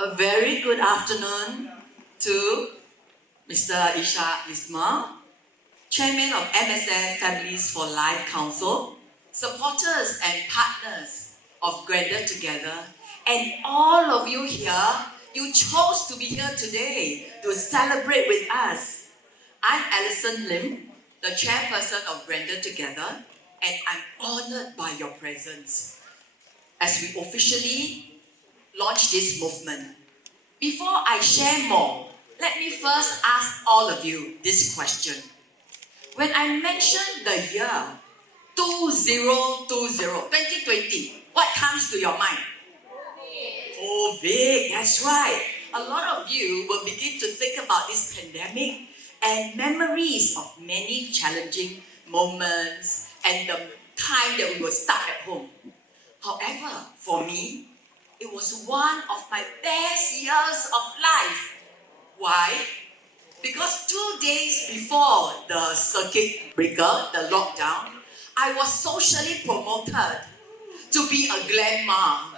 A very good afternoon to Mr. Ishak Ismail, Chairman of MSF Families for Life Council, supporters and partners of Grander Together, and all of you here, you chose to be here today to celebrate with us. I'm Alison Lim, the Chairperson of Grander Together, and I'm honoured by your presence as we officially launch this movement. Before I share more, let me first ask all of you this question. When I mention the year 2020, what comes to your mind? COVID, that's right. A lot of you will begin to think about this pandemic and memories of many challenging moments and the time that we were stuck at home. However, for me, it was one of my best years of life. Why? Because 2 days before the circuit breaker, the lockdown, I was socially promoted to be a grandma.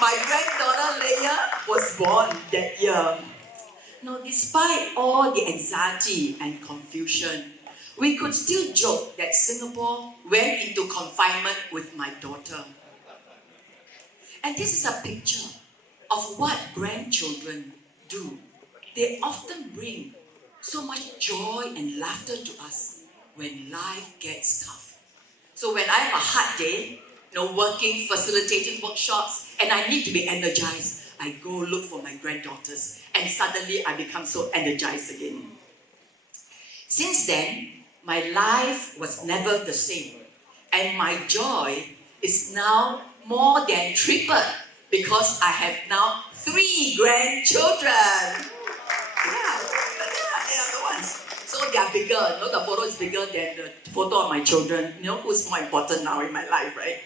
My granddaughter Leia was born that year. Now, despite all the anxiety and confusion, we could still joke that Singapore went into confinement with my daughter. And this is a picture of what grandchildren do. They often bring so much joy and laughter to us when life gets tough. So when I have a hard day, working, facilitating workshops, and I need to be energized, I go look for my granddaughters, and suddenly I become so energized again. Since then, my life was never the same, and my joy is now more than tripled because I have now 3 grandchildren. Yeah, they are the ones. So they are bigger. The photo is bigger than the photo of my children. Who's more important now in my life, right?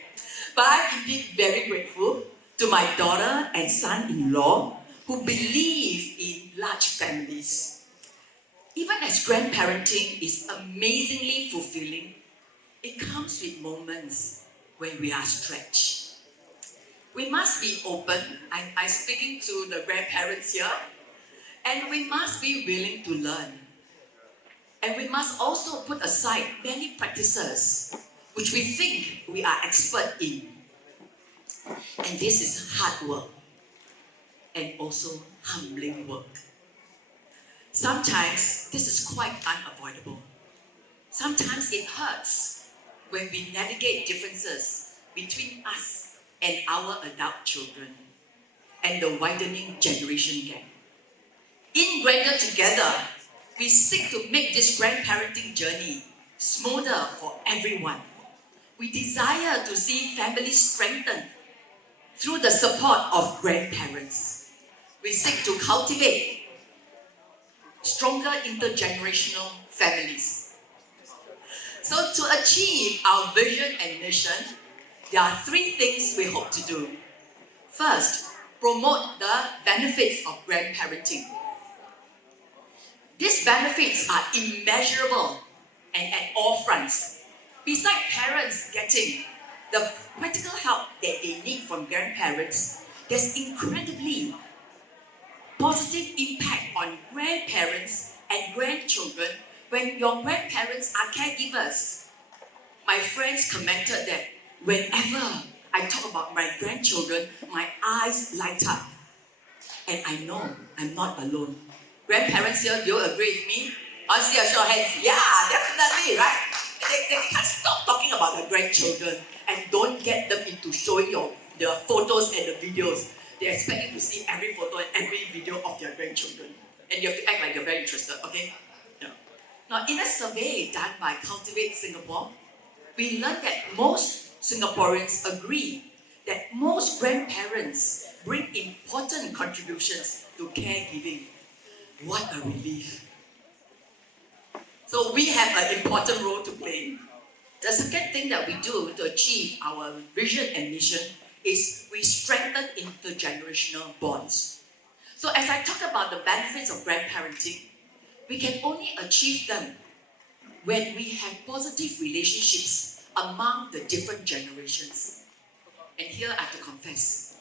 But I'm indeed very grateful to my daughter and son-in-law who believe in large families. Even as grandparenting is amazingly fulfilling, it comes with moments when we are stretched. We must be open. I'm speaking to the grandparents here. And we must be willing to learn. And we must also put aside many practices which we think we are expert in. And this is hard work and also humbling work. Sometimes this is quite unavoidable. Sometimes it hurts when we navigate differences between us and our adult children and the widening generation gap. In Grander Together, we seek to make this grandparenting journey smoother for everyone. We desire to see families strengthened through the support of grandparents. We seek to cultivate stronger intergenerational families. So to achieve our vision and mission, there are 3 things we hope to do. First, promote the benefits of grandparenting. These benefits are immeasurable and at all fronts. Besides parents getting the practical help that they need from grandparents, there's incredibly positive impact on grandparents and grandchildren when your grandparents are caregivers. My friends commented that whenever I talk about my grandchildren, my eyes light up. And I know I'm not alone. Grandparents here, do you agree with me? I see a show of hands. Yeah, definitely, right? They can't stop talking about their grandchildren and don't get them into showing their photos and the videos. They expect you to see every photo and every video of their grandchildren. And you have to act like you're very interested, okay? Yeah. Now, in a survey done by Cultivate Singapore, we learned that most Singaporeans agree that most grandparents bring important contributions to caregiving. What a relief. So we have an important role to play. The second thing that we do to achieve our vision and mission is we strengthen intergenerational bonds. So as I talk about the benefits of grandparenting, we can only achieve them when we have positive relationships among the different generations. And here I have to confess,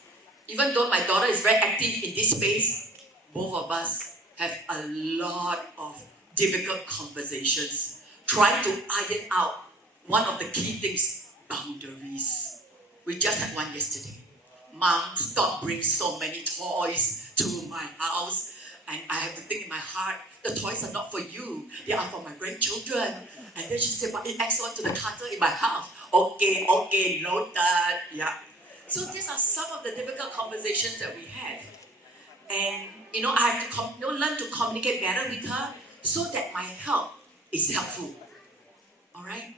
Even though my daughter is very active in this space, both of us have a lot of difficult conversations, trying to iron out one of the key things, boundaries. We just had one yesterday. Mom, stop bringing so many toys to my house. And I have to think in my heart, the toys are not for you, they are for my grandchildren. And then she said, but it adds on to the clutter in my house. Okay, noted. Yeah. So these are some of the difficult conversations that we have. And I have to learn to communicate better with her so that my help is helpful. Alright?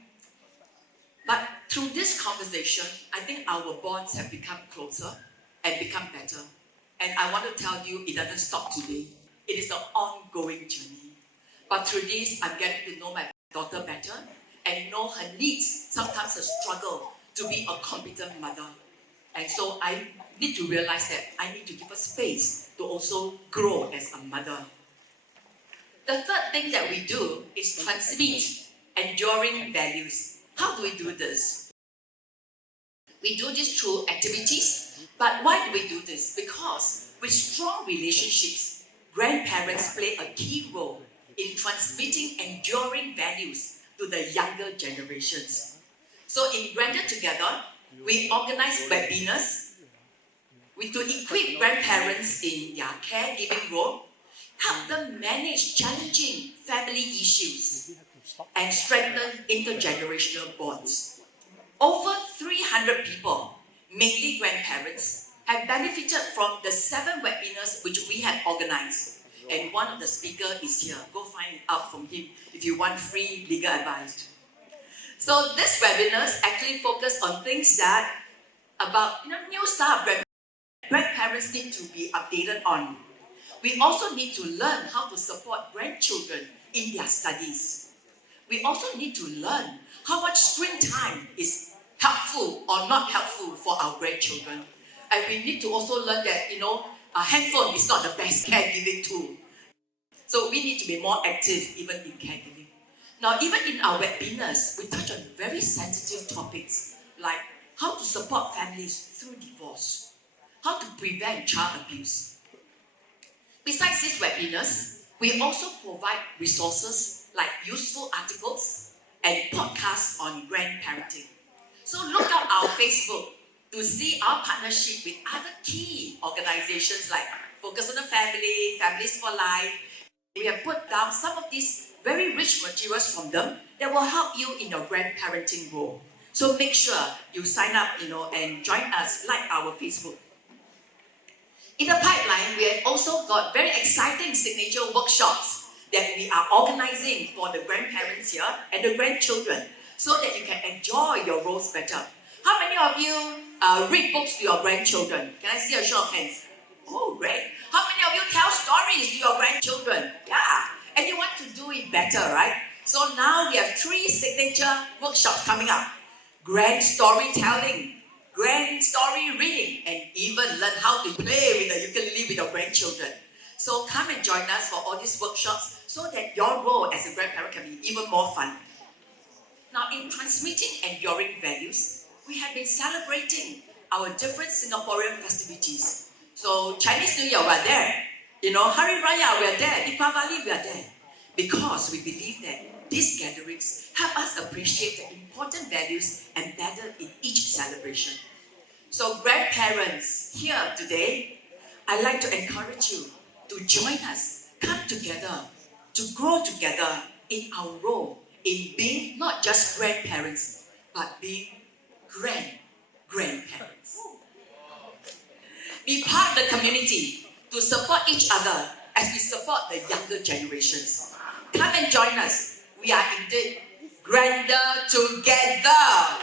But through this conversation, I think our bonds have become closer and become better. And I want to tell you, it doesn't stop today. It is an ongoing journey. But through this, I'm getting to know my daughter better and know her needs, sometimes a struggle to be a competent mother. And so I need to realize that I need to give her space to also grow as a mother. The third thing that we do is transmit enduring values. How do we do this? We do this through activities, but why do we do this? Because with strong relationships, grandparents play a key role in transmitting enduring values to the younger generations. So in Grander Together, we organize webinars to equip grandparents in their caregiving role, help them manage challenging family issues, and strengthen intergenerational bonds. Over 300 people, mainly grandparents, have benefited from the 7 webinars which we have organized. And one of the speakers is here. Go find out from him if you want free legal advice. So these webinars actually focus on things that about new stuff grandparents need to be updated on. We also need to learn how to support grandchildren in their studies. We also need to learn how much screen time is helpful or not helpful for our grandchildren. And we need to also learn that, a handphone is not the best caregiving tool. So we need to be more active even in caregiving. Now, even in our webinars, we touch on very sensitive topics like how to support families through divorce, how to prevent child abuse. Besides these webinars, we also provide resources like useful articles and podcasts on grandparenting. So look at our Facebook to see our partnership with other key organizations like Focus on the Family, Families for Life. We have put down some of these very rich materials from them that will help you in your grandparenting role. So make sure you sign up, and join us, like our Facebook. In the pipeline, we have also got very exciting signature workshops that we are organizing for the grandparents here and the grandchildren so that you can enjoy your roles better. How many of you read books to your grandchildren? Can I see a show of hands? Oh, great. How many of you tell stories to your grandchildren? Yeah. And you want to do it better, right? So now we have 3 signature workshops coming up. Grand storytelling, grand story reading, and even learn how to play with the ukulele with your grandchildren. So come and join us for all these workshops so that your role as a grandparent can be even more fun. Now, in transmitting enduring values, we have been celebrating our different Singaporean festivities. So Chinese New Year, we're there. Hari Raya, we're there. Deepavali, we're there. Because we believe that these gatherings help us appreciate the important values embedded in each celebration. So grandparents here today, I'd like to encourage you to join us, come together, to grow together in our role in being not just grandparents, but being grandparents. Be part of the community to support each other as we support the younger generations. Come and join us. We are indeed grander together.